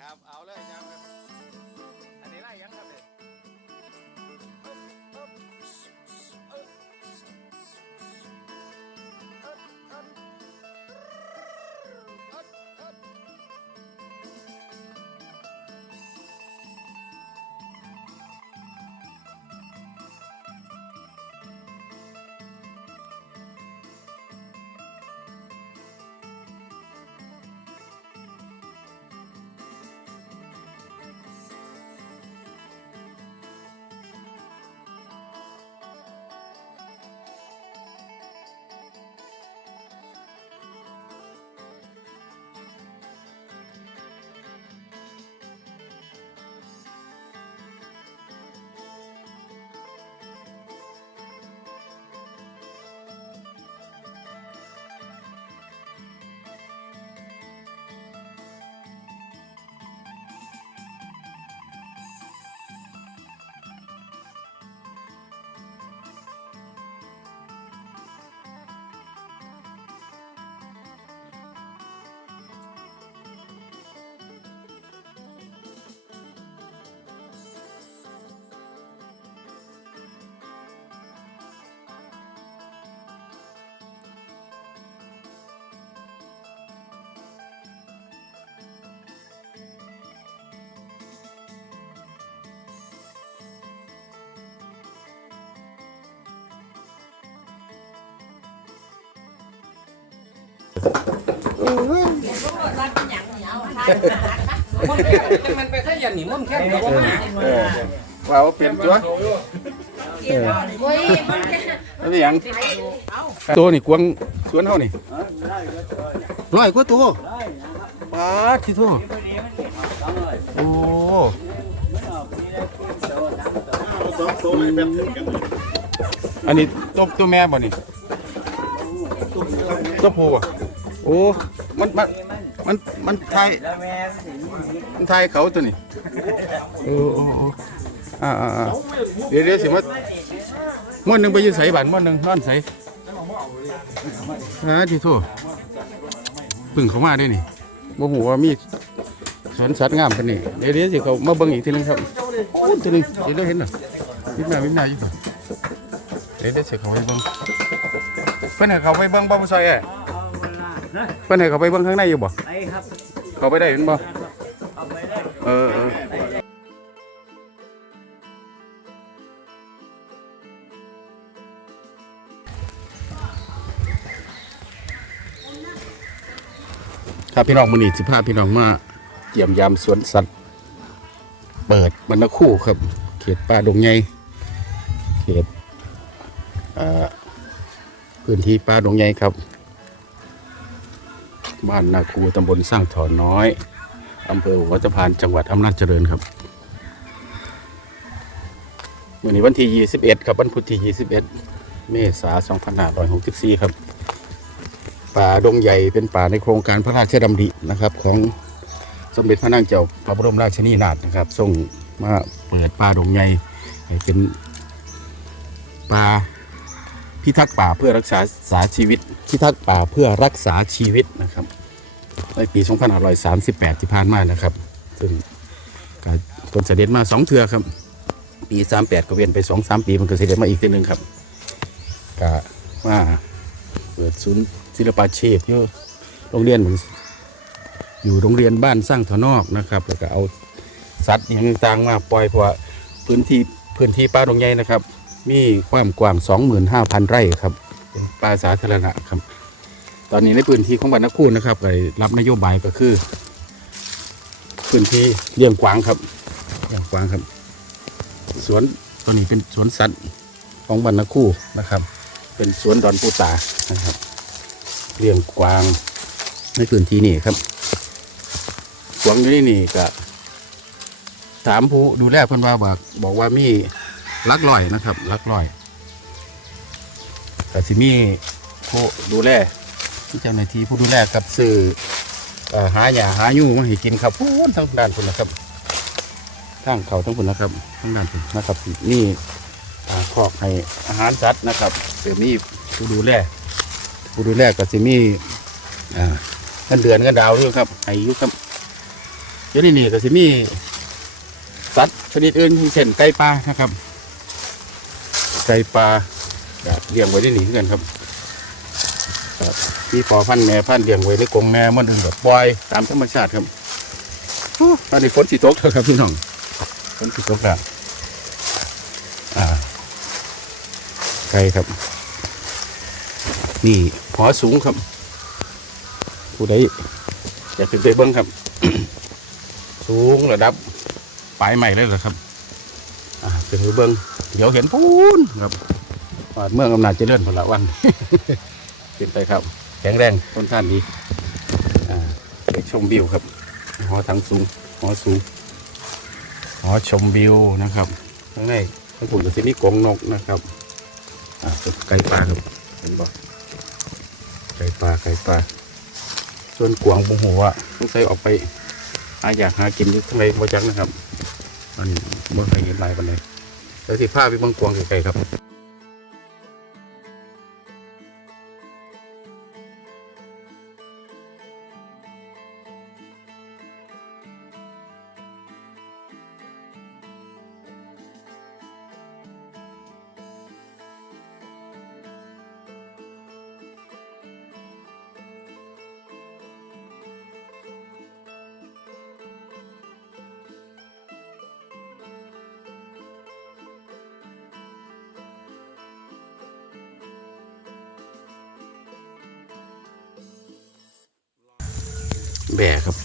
ครับ เอาเลยครับ มันไปแค่ยันหนีมุ่นแค่เดียวมากเออว่าว่าเป็นตัวนี่ยังตัวนี่กวงสวนเฮานี่ร้อยกว่าตัวปาที่ทั่วโอ้อันนี้ตัวตัวแม่บ่นี่ตัวผู้อะ โอ้มันมันมันมันไทยมันไทยเขาตัวนี้โอ้โอ้โอ้อ่าอ่าอ่าเดี๋ยวเดี๋ยวสิมาม้วนหนึ่งไปยืนใส่บานม้วนหนึ่งนอนใส่ฮะที่โทษเพึ่งเขามาได้นี่บ่หูว่ามีสวนสัตว์งามปานนี้เดี๋ยวเดี๋ยวสิเขามาเบิ่งอีกทีนึงครับโอ้ทีหนึงเดี๋ยวได้เห็นน่ะวิบหน้าวิบหน้าอยู่ตัวเดี๋ยวเดี๋ยวสิเขาไปเบิ่งเพิ่อนเขาไปเบิ่งบ่ผู้ซอยเอ้ ยเพิ่นให้เขาไปเบิ่งข้างในอยู่บ่ไอ้ครับเขาไปได้เห็นบ่เอาไปได้เออเออครับพี่น้องมือนีสิพาพี่น้องมาเยี่ยมยามสวนสัตว์ เปิดบรรณคู่ครับ เขตป่าดงไงเขตเอ่อพื้นที่ป่าดงไงครับ บ้านนาคูตำบลสร้างถอนน้อยอำเภอหัวตะพานจังหวัดอำนาจเจริญครับวันนี้วันที่ 21 ครับวันพุธที่ 21 เมษายน2564 ครับ ป่าดงใหญ่เป็นป่าในโครงการพระราชดำรินะครับ ของสมเด็จพระนางเจ้าพระบรมราชินีนาถนะครับส่งมาเปิดป่าดงใหญ่ให้เป็นป่าพิทักษ์ป่าเพื่อรักษาสาชีวิต พิทักษ์ป่าเพื่อรักษาชีวิตนะครับ ในปี 2538 ที่ผ่านมานะครับ ซึ่งการตนเสด็จมาสองเทือครับ ปี 38 ก็เวียนไป 2-3 ปีมันก็เสด็จมาอีกทีหนึ่งครับก็ว่าเปิดศูนย์ศิลปาชีพอยู่โรงเรียนเหมือนอยู่โรงเรียนบ้านสร้างถนอกนะครับ แล้วก็เอาสัตว์อย่างต่างๆมาปล่อยเพราะว่าพื้นที่พื้นที่ป่าตรงใหญ่นะครับ มีความกว้าง 25,000 ไร่ครับเป็นป่าสาธารณะครับ ตอนนี้ในพื้นที่ของบ้านนักพูนนะครับก็ได้รับนโยบายก็คือ พื้นที่เลี้ยงกวางครับเลี้ยงกวางครับ สวนตอนนี้เป็นสวนสัตว์ของบ้านนักคู่นะครับ เป็นสวนดอนปูตานะครับเลี้ยงกวางในพื้นที่นี่ครับกวางนี่นี่ก็ถามผู้ดูแลเพิ่นว่าบอกบอกว่ามีหลักลอยนะครับหลักลอยแต่สิมีผู้ดูแล เจ้าหน้าที่ผู้ดูแลกับสื่อหาหญ้าหาอยู่มาให้กินครับพูนทั้งด้านพุ่นนะครับทางเขาทั้งพุ่นนะครับทั้งด้านพุ่นนะครับนี่อ่าคอกให้อาหารสัตว์นะครับเดี๋ยวนี้ผู้ดูแลผู้ดูแลก็จะมีอ่าเงินเดือนเงินดาวด้วยครับให้อยุครับเดี๋ยวนี้นี่ก็สิมีสัตว์ชนิดอื่นเช่นไก่ปลานะครับ ไก่ปลาเลี้ยงไว้ได้หนีเหมือนกันครับ ครับมีพอพันแม่พันเลี้ยงไว้ในกรงแม่มันอื่นแบบปล่อยตามธรรมชาติครับอ้ตอนนี้ฝนสิตกแล้วครับพี่น้องฝนสิตกแล้วอ่าไก่ครับ นี่หอสูงครับ ผู้ใดอยากขึ้นไปเบิ้งครับ สูงระดับปลายใหม่เลยเหรอครับขึ้นไปเบิ้งเดี๋ยวเห็นพูนครับเมืองอำนาจเจริญพละวันขึ้นไปครับ แข็งแรงต้นท่านดีอ่าไปชมวิวครับหอทั้งสูงหอสูงหอชมวิวนะครับข้างในข้างบนก็จะมีกรงนกนะครับอ่าเป็นไก่ปลาครับเห็นบ่ไก่ปลาไก่ปลาส่วนกวางบุหัวต้องใส่ออกไปหาอยากหากินอยู่ข้างในบ่จักนะครับอันนี้บ่เคยเห็นหลายปานใดแล้วสิพาไปเบิ่งกวางไกลๆครับ แบะครับ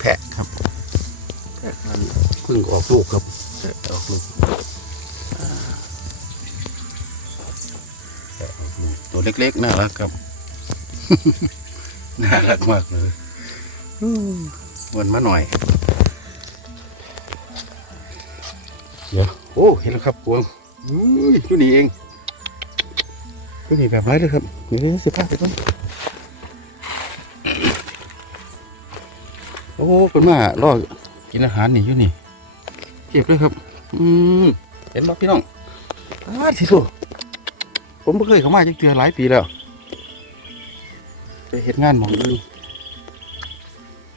แพะครับแพะมันเพิ่งออกลูกครับแพะออกลูกอ่าแพะออกลูกตัวเล็กๆน่ารักครับ น่ารักมากเลยอู้วนมาหน่อย เดี๋ยวโอ้เห็นแล้วครับกวางอุ้ยอยู่นี่เองอยู่นี่แบบไรเลยครับนี่เลยสิพาไปก่อน โอ้คนมาล่อกินอาหารนี่อยู่นี่เก็บเลยครับ อืมเห็นบ่พี่น้องอาสิโถผมไม่เคยเข้ามาจังเจือหลายปีแล้วไปเห็นงานหมองอื่น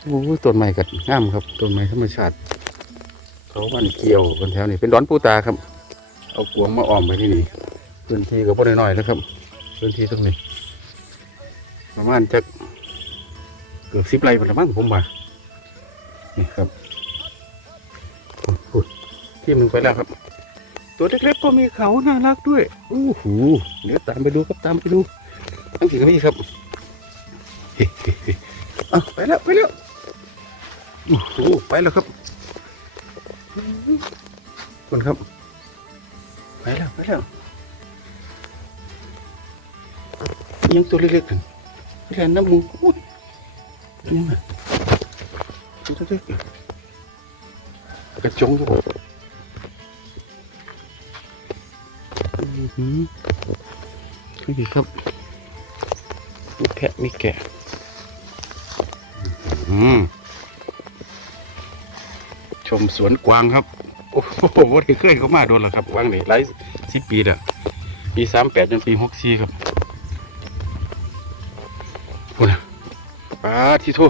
โอ้ต้นไม้กัดงามครับต้นไม้ธรรมชาติเขามันเกี่ยวกันแถวนี้เป็นดอนปูตาครับ เอากวงมาอ้อมไปที่นี่พื้นที่ก็บ่ได้น้อยแล้วครับพื้นที่ตรงนี้ประมาณจะเกือบสิบไร่ประมาณผมว่า นี่ครับพูดพูดที่มึงไปแล้วครับ ตัวเล็กๆก็มีเขาน่ารักด้วยอู้หูเดี๋ยวตามไปดูครับตามไปดูทั้งสี่ก็มีครับเฮ้เฮ้เฮ้อะไปแล้วไปแล้วอู้หูไปแล้วครับคุณครับ ไปแล้วไปแล้วยังตัวเล็กๆกันเรียนน้ำมูกอุ้ยยังไงตัวเล็ กๆกระจงด้วยอือหือนี่ครับมีแพะมีแกะอืมชมสวนกวางครับ โอ้โหว่าได้เคยเข้ามาโดนแล้วครับกวางนี่หลายสิบปีแล้วปีสามแปดจนปีหกสี่ครับโอ้นะป้าที่โท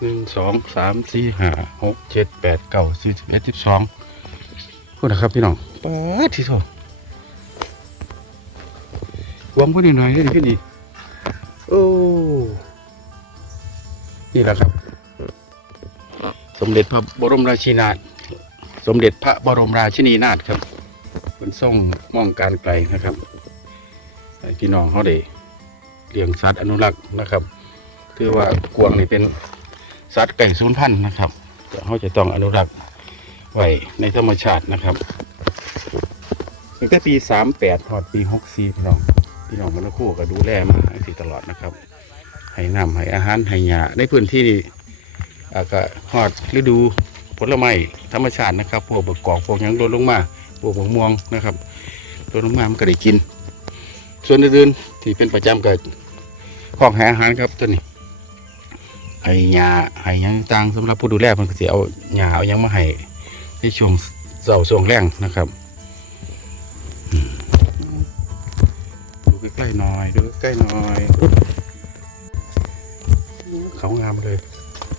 หนึ่งสองสามสี่ห้าหกเจ็ดแปดเก้าสี่สิบเอ็ดสิบสองพูดนะครับพี่น้องป้าดที่โทรวมพูดหน่อยๆเลยพี่นี่โอ้นี่แหละครับ สมเด็จพระบรมราชินีนาถสมเด็จพระบรมราชินีนาถครับเป็นทรงมองการไกลนะครับพี่น้องเขาได้เลี้ยงสัตว์อนุรักษ์นะครับ ถือว่ากวางนี่เป็น สัตว์ไก่สูญพันธุ์นะครับเขาจะต้องอนุรักษ์ไว้ในธรรมชาตินะครับตั้งแต่ปีสามแปดทอดปีหกสี่พี่น้องพี่น้องมันคู่ก็ดูแลมาให้ตลอดนะครับ ให้น้ำให้อาหารให้หญ้าในพื้นที่นี่อาก็ฮอดฤดูผลไม้ธรรมชาตินะครับ พวกเบิกกอกพวกยังโดนลงมาพวกมะม่วงนะครับโดนลงมามันก็ได้กิน ส่วนอื่นๆที่เป็นประจำก็ห้องหาอาหารครับตัวนี้ ให้ยาให้ยังต่างสำหรับผู้ดูแลมันก็จะเอายาเอายังมาให้ในช่วงเสาร์ช่วงแรงนะครับดูใกล้ๆหน่อยดูใกล้ๆหน่อยเขางามเลย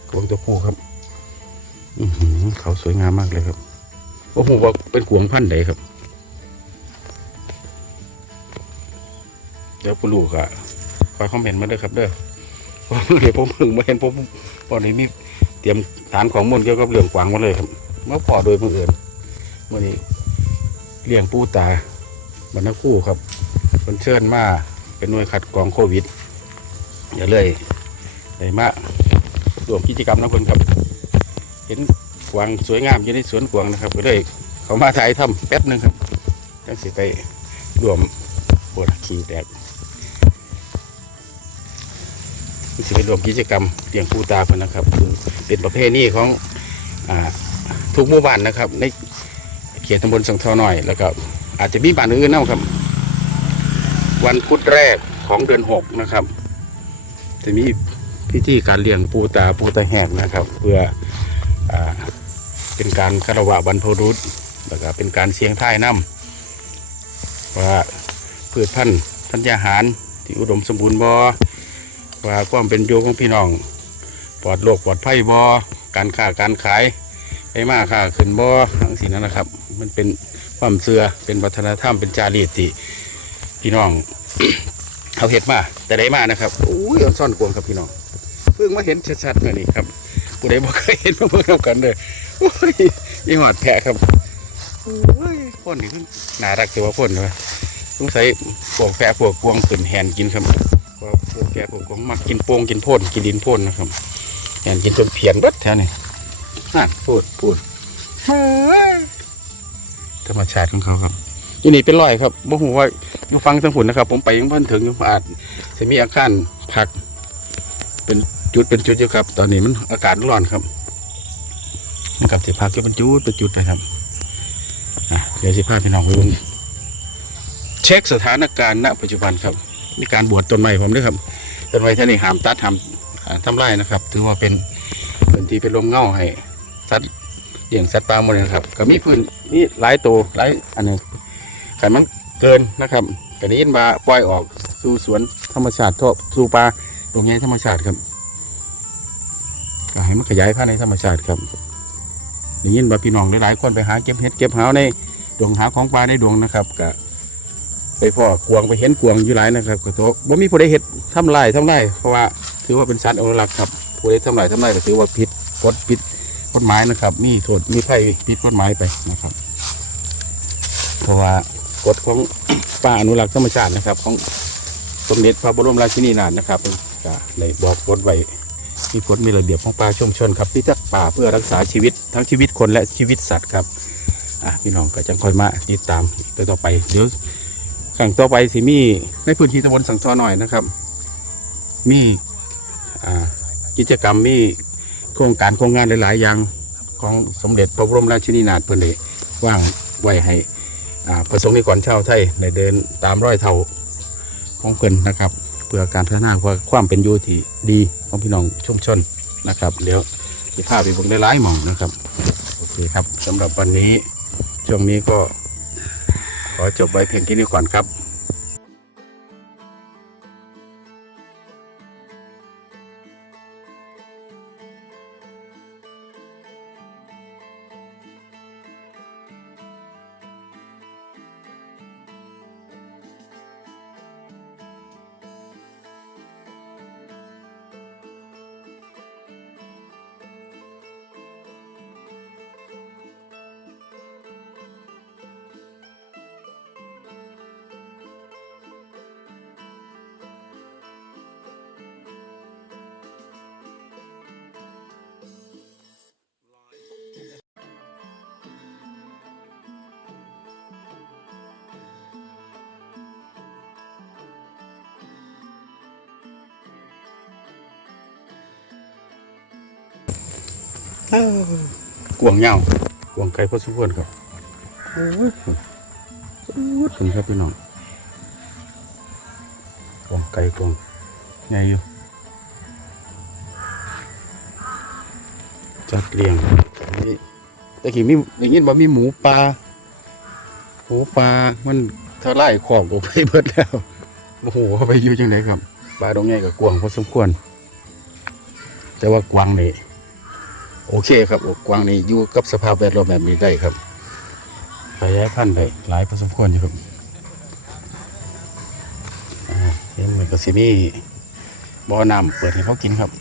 กวงตัวผู้ครับอืเขาสวยงามมากเลยครับโอ้โหว่าเป็นขวงพันธุ์ไหนครับเดี๋ยวปลูกอะคอยคอมเมนต์มาด้วยครับเด้อ เพราะเดี๋ยวผมเพิ่งมาเห็นผมตอนนี้มีเตรียมฐานของมูลเกี่ยวกับเรื่องกวางมาเลยครับเมื่อพอโดยบังเอิญวันนี้เลี้ยงปูตาบรรณคู่ครับคนเชิญมาเป็นหน่วยขัดกรองโควิดอย่าเลยได้มารวมกิจกรรมนะคนครับ เห็นกวางสวยงามอยู่ในสวนกวางนะครับก็เลยเขามาถ่ายทำแป๊บหนึงครับจังสิไปรวมปวดขี้แตก มันสิไปรวมกิจกรรมเลี้ยงปูตาเพิ่นนะครับคือเป็นประเภทนี้ของอทุกหมู่บ้านนะครับ ในเขตตำบลสังทอน้อย แล้วก็อาจจะมีบ้านอื่นๆเน่าครับ วันพุธแรกของเดือนหกนะครับ จะมีพิธีการเลี้ยงปูตาปูตาแหกนะครับ เพื่ออเป็นการคารวะบรรพบุรุษแล้วก็เป็นการเสียงท่ายน้ำว่าพืชพันธุ์ธัญญาหารที่อุดมสมบูรณ์บอ ว่าความเป็นอยู่ของพี่น้องปลอดโรคปลอดภัยบอการค้าการขายไปมาค้าขึ้นบอทั้งสิ่งนั้นนะครับ มันเป็นความเชื่อเป็นวัฒนธรรมเป็นจารีตที่พี่น้องเขาเห็ดมาแต่ได้มานะครับโอ้ยเอาซ่อนกวงครับพี่น้องเพิ่งมาเห็นชัดๆเลยนี่ครับผู้ใดบ่เคยเห็นมาเพิ่งเอากันเลยโอ้ยยี่หอดแพะครับโอ้ยพ่นนี่น่ารักแต่ว่าพ่นเลยสงสัยพวกแพะพวกกวงขึ้นแหนกินครับ พวกพวกแพะพวกกวงมักกินโป่งกินโพ่นกินดินโพ่นนะครับแหนกินจนเพียนเบิดแถวนี่นั่นพูดพูดเฮ้ยธรรมชาติของเขาครับอยู่นี่เป็นรอยครับบ่ฮู้ว่าอยู่ฟังทางฝุ่นนะครับ ผมไปยังพันถึงอยู่อาจจะมีอาคารพัก เป็นจุดเป็นจุดอยู่ครับ ตอนนี้มันอากาศร้อนครับนะครับสิพักจะเป็นจุดเป็นจุดนะครับอะเดี๋ยวสิพาพี่น้องไปดูเช็คสถานการณ์ณปัจจุบันครับ มีการบวชต้นไม้ผมด้วยครับต้นไม้ท่านนี้ห้ามตัดห้ามทำลายนะครับ ถือว่าเป็นเป็นที่เป็นลมเงาให้สัตว์เลี้ยงสัตว์ป่าหมดเลยนะครับ ก็มีพื้นมีหลายตัวหลายอันนี้ขันมันเกินนะครับกระนี้มาปล่อยออกสู่สวนธรรมชาติทั่วสู่ป่าตรงนี้ธรรมชาติครับก็ให้มันขยายพันธุ์ในธรรมชาติครับได้ยินว่าพี่น้องหลายๆคนไปหาเก็บเห็ดเก็บหาวในดวงหาของป่าในดวงนะครับก็ ไปพ่อกวางไปเห็นกวางอยู่หลายนะครับก็ตัวบ่มีผู้ใดเห็ดทำลายทำลายเพราะว่าถือว่าเป็นสัตว์อนุรักษ์ครับผู้ใดทำลายทำลายก็ถือว่าผิดกฎผิดกฎหมายนะครับ มีโทษมีไพ่ผิดกฎหมายไปนะครับ เพราะว่ากฎของป่าอนุรักษ์ธรรมชาตินะครับ ของสมเด็จพระบรมราชินีนาถนะครับก็เลยบอกกฎไว้มีกฎมีระเบียบของป่าชุมชนครับพิทักษ์ป่าเพื่อรักษาชีวิต ทั้งชีวิตคนและชีวิตสัตว์ครับอะพี่น้องก็จังคอยมาติดตามต่อไปเดี๋ยว ขังต่อไปสิมีในพื้นที่ตำบลสังทอหน่อยนะครับ มีกิจกรรมมีโครงการโครงงานหลาย ๆ อย่างของสมเด็จพระบรมราชินีนาถเพิ่นได้ว่างไว้ให้ประสงค์นิกรชาวไทยในเดินตามร้อยเท่าของเพิ่นนะครับ เพื่อการพัฒนาเพื่อความเป็นอยู่ที่ดีของพี่น้องชุมชนนะครับเดี๋ยวจะพาไปบิ่งได้หลายหม่องนะครับโอเคครับสำหรับวันนี้ช่วงนี้ก็ ขอจบไว้เพียงแค่นี้ก่อนครับ กวงเงากวงไก่พอสมควรครับโอ้ยสุดคุณครับพี่น้องกวางไก่กวงใหญ่อยู่จัดเรียงนี่ตะกี้มีได้ยินว่ามีหมูปลาหมูปลามันเท่าไรขอบออกไปเบิดแล้วโอ้โหไปอยู่จังไดครับปลาตรงนี้กับกวงพอสมควร แต่ว่ากวางนี่ โอเคครับอกกวางนี่อยู่กับสภาพแวดล้อมแบบนี้ได้ครับขยายพันธุ์ได้หลายพอสมควรอยู่ครับเห็นมันก็สิมีบ่อน้ำเปิดให้เขากินครับ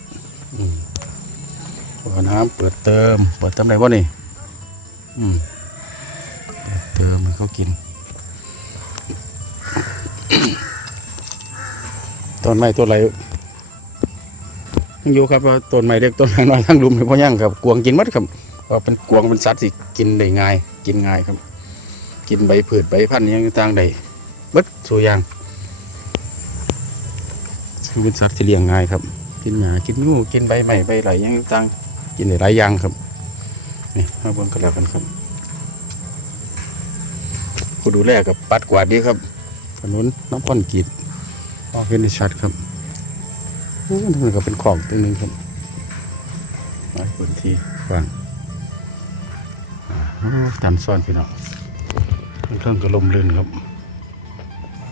บ่อน้ำเปิดเติม เปิดเติมได้บ่นี่เปิดเติมให้เขากิน ต้นไม้ต้นอะไร ยังอยู่ครับว่าต้นไม้เล็กต้นไม้น้อยทั้งรุมเลยพ่อย่งครับกวางกินหมดครับเพราเป็นกวางเป็นสัตว์ที่กินได้ง่าย กินง่ายครับ กินใบพืชใบพันธุ์ยังต่างๆได้เบิดสูอย่างคือเป็นสัตว์ที่เลี้ยงง่ายครับ กินหญ้ากินงูกินใบไม้ใบไหลยังต่างกินได้หลายอย่างครับนี่มาเบิ่งกันแล้วกันครับผู้ดูแลกับปัดกวาดดีครับถนนน้ำพ่อนกีดออกเห็นได้ชัดครับ โอ้ทั้งนั้นก็เป็นของตัวหนึงครับหลายพื้นที่กว้างอ่าจันซ่อนพี่น้องเครื่องกระลมลื่นครับ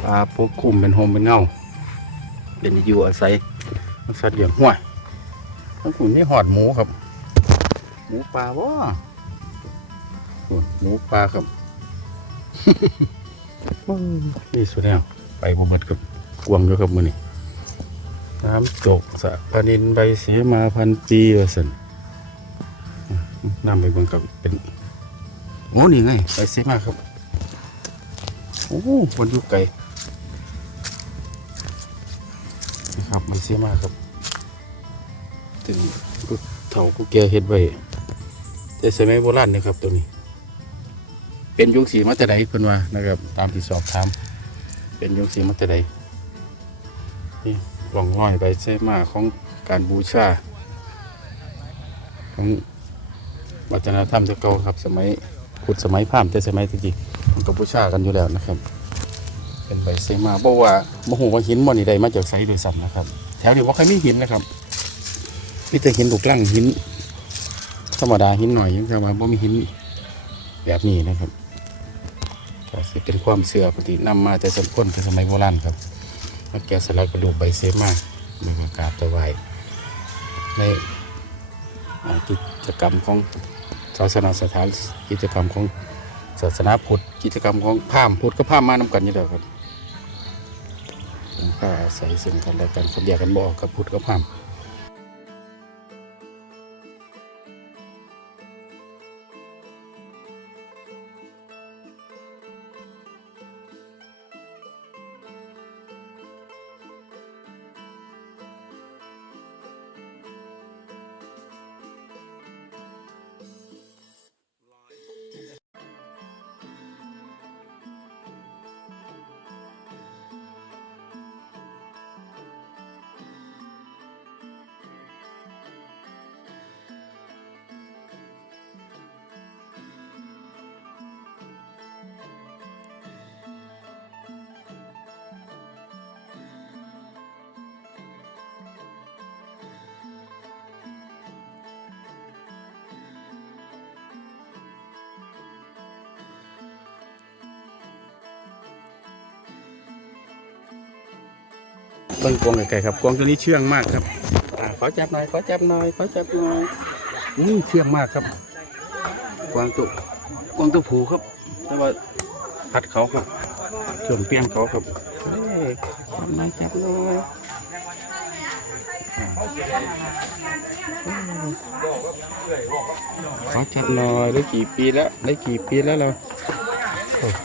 ปลาปกคลุมเป็นโฮมเป็นเงา เป็นที่อยู่อาศัยของสัตว์เลี้ยงห้วยทั้งกลุ่มนี้หอดหมูครับ หมูปลาบ่โอ้หมูปลาครับโอ้นี่สุดแล้วไปบ่เบิดครับกวางอยู่ครับมือนี่ น้ำตกสะพานินใบเสียมาพันปีว่าสันน้ำไปเบิ่งกับเป็นโอ้นี่ไงใบเสียมาครับโอ้คนอยู่ไกลนะครับใบเสียมาครับถึงผู้เฒ่าผู้แก่เฮ็ดไว้แต่สมัยโบราณนะครับตัวนี้ เป็นยุคสีมาแต่ใดเพิ่นว่านะครับ ตามที่สอบถามเป็นยุคสีมาแต่ใดนี่ ร่องรอยใบเสมาของการบูชาของวัฒนธรรมตะเก่าครับ สมัยขุดสมัยพามแต่สมัยตะกี้มันก็บูชากันอยู่แล้วนะครับ เป็นใบเสมาบอกว่าโมโหว่าหินมันนี่ได้มาจากไสโดยซ้ำนะครับ แถวนี้ว่าใครมีหินนะครับมีแต่หินถูกลั่งหิน ธรรมดาหินหน่อยยังแต่ว่าบ่มีหินแบบนี้นะครับก็เป็นความเสื่อปฏินำมาแต่สมคนแต่สมัยโบราณครับ พระแกสลักกระดูกใบเซมาแล้วก็กราบถวายในกิจกรรมของศาสนาสถานกิจกรรมของศาสนาพุทธกิจกรรมของพามพุทธก็พามมานำกันนี่แล้วครับก็อาศัยซึ่งกันและกันคนเดียวกันบอกกับพุทธกับพาม บิ้งกวงไก่ครับกวงตัวนี้เชื่องมากครับอ่าขอจับหน่อยขอจับหน่อยขอจับหน่อยนี่เชื่องมากครับกวางตัวกวางตัวผูครับแต่ว่าพัดเขาครับช่วงเปี้ยงเขาครับเอ้ยจับหน่อยจับหน่อยอ่าขอจับหน่อยได้กี่ปีแล้วได้กี่ปีแล้วเราโอ้โห